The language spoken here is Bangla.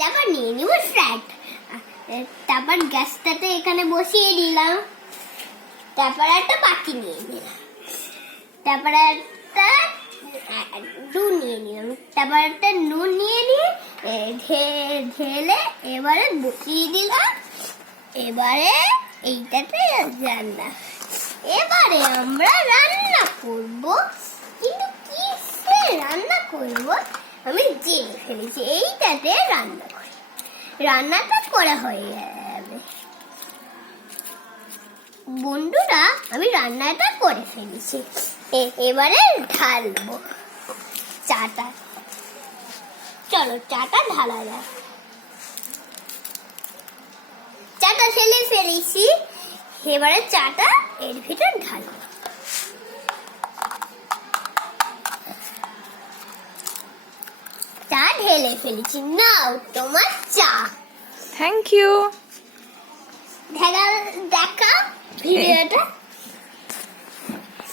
তারপর নিয়ে নিব ফ্ল্যাট। তারপর গ্যাসটাতে এখানে বসিয়ে দিলাম। তারপর একটা বাটি নিয়ে নিলাম। তারপর একটা নুন নিয়ে নিলাম। তারপর একটা নুন নিয়ে নিয়ে ঢেলে এবারে বসিয়ে দিলাম। এবারে এইটাতে রান্না। এবারে আমরা রান্না করব, কিন্তু কিসে রান্না করব আমি জেনে ফেলেছি। এইটাতে রান্না করি, রান্নাটা করা হয়ে যাবে। বন্ধুরা, আমি রান্নাটা করে ফেলেছি। এবারে ঢালবো চাটা। চলো চাটা ঢালা যাক। চাটা ঢেলে ফেলেছি। এবারে চাটা এর ভিতর ঢালবো। চা ঢেলে ফেলেছি। নাও তোমার চা। Thank you. দেখা ভিডিওটা।